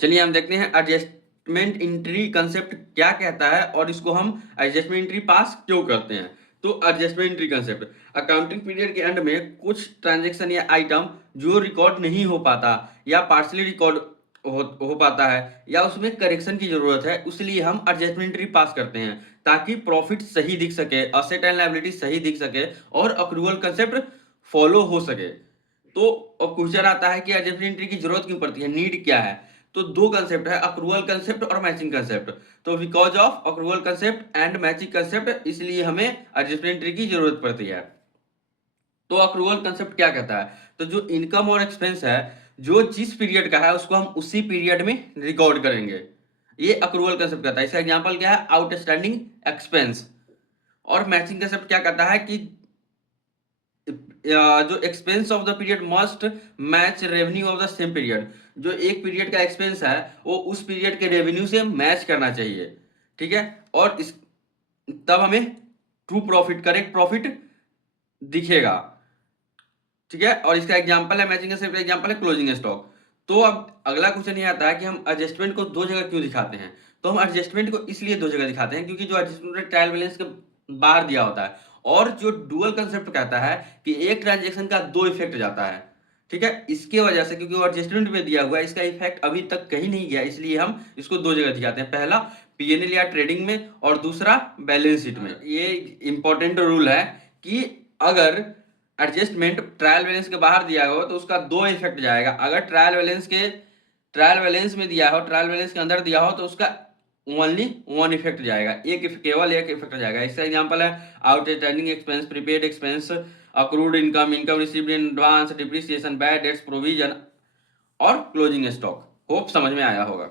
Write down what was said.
चलिए हम देखते हैं एडजस्टमेंट एंट्री कंसेप्ट क्या कहता है और इसको हम एडजस्टमेंट एंट्री पास क्यों करते हैं। तो adjustment entry concept, accounting period के एंड में कुछ ट्रांजैक्शन या आइटम जो रिकॉर्ड नहीं हो पाता या पार्शली रिकॉर्ड हो पाता है या उसमें करेक्शन की जरूरत है, उसलिए हम एडजस्टमेंट एंट्री पास करते हैं ताकि प्रॉफिट सही दिख सके, असेट एंड लायबिलिटी सही दिख सके और अक्रूवल कंसेप्ट फॉलो हो सके। तो क्वेश्चन आता है कि एडजस्टमेंट एंट्री की जरूरत क्यों पड़ती है, नीड क्या है। तो दो कंसेप्ट है, अक्रूवल कंसेप्ट और मैचिंग कंसेप्ट। तो because of accrual concept and matching concept, इसलिए हमें एडजस्टमेंट एंट्री की जरूरत पड़ती है। तो अक्रूवल कंसेप्ट क्या कहता है, तो जो इनकम और एक्सपेंस है जो जिस पीरियड का है उसको हम उसी पीरियड में रिकॉर्ड करेंगे, ये अक्रूवल कंसेप्ट कहता है। इसका एग्जांपल क्या है, आउटस्टैंडिंग एक्सपेंस। और मैचिंग कंसेप्ट क्या कहता है कि जो expense of the period must match revenue of the same period, जो एक पीरियड का एक्सपेंस है वो उस पीरियड के रेवेन्यू से मैच करना चाहिए, ठीक है। और इस तब हमें ट्रू प्रॉफिट, करेक्ट प्रॉफिट दिखेगा, ठीक है। और इसका एग्जांपल है, मैचिंग का एग्जांपल है क्लोजिंग स्टॉक। तो अब अगला क्वेश्चन ये आता है कि हम एडजस्टमेंट को दो जगह क्यों दिखाते हैं। तो हम एडजस्टमेंट को इसलिए दो जगह दिखाते हैं क्योंकि जो एडजस्टमेंट ट्रायल बैलेंस के बाहर दिया होता है, और जो डुअल कंसेप्ट कहता है कि एक ट्रांजेक्शन का दो इफेक्ट जाता है, ठीक है। इसके वजह से, क्योंकि वो एडजस्टमेंट में दिया हुआ है, इसका इफेक्ट अभी तक कहीं नहीं गया, इसलिए हम इसको दो जगह दिखाते हैं, पहला पीएनएल या ट्रेडिंग में और दूसरा बैलेंस शीट में। ये इंपॉर्टेंट रूल है कि अगर एडजस्टमेंट ट्रायल बैलेंस के बाहर दिया हो तो उसका दो इफेक्ट जाएगा, अगर ट्रायल बैलेंस में दिया हो, ट्रायल बैलेंस के अंदर दिया हो तो उसका ओनली वन इफेक्ट जाएगा, केवल एक इफेक्ट जाएगा। इसका एग्जांपल है outstanding expense, prepaid expense, accrued income, income received in advance, depreciation, bad debts, provision और क्लोजिंग स्टॉक। होप समझ में आया होगा।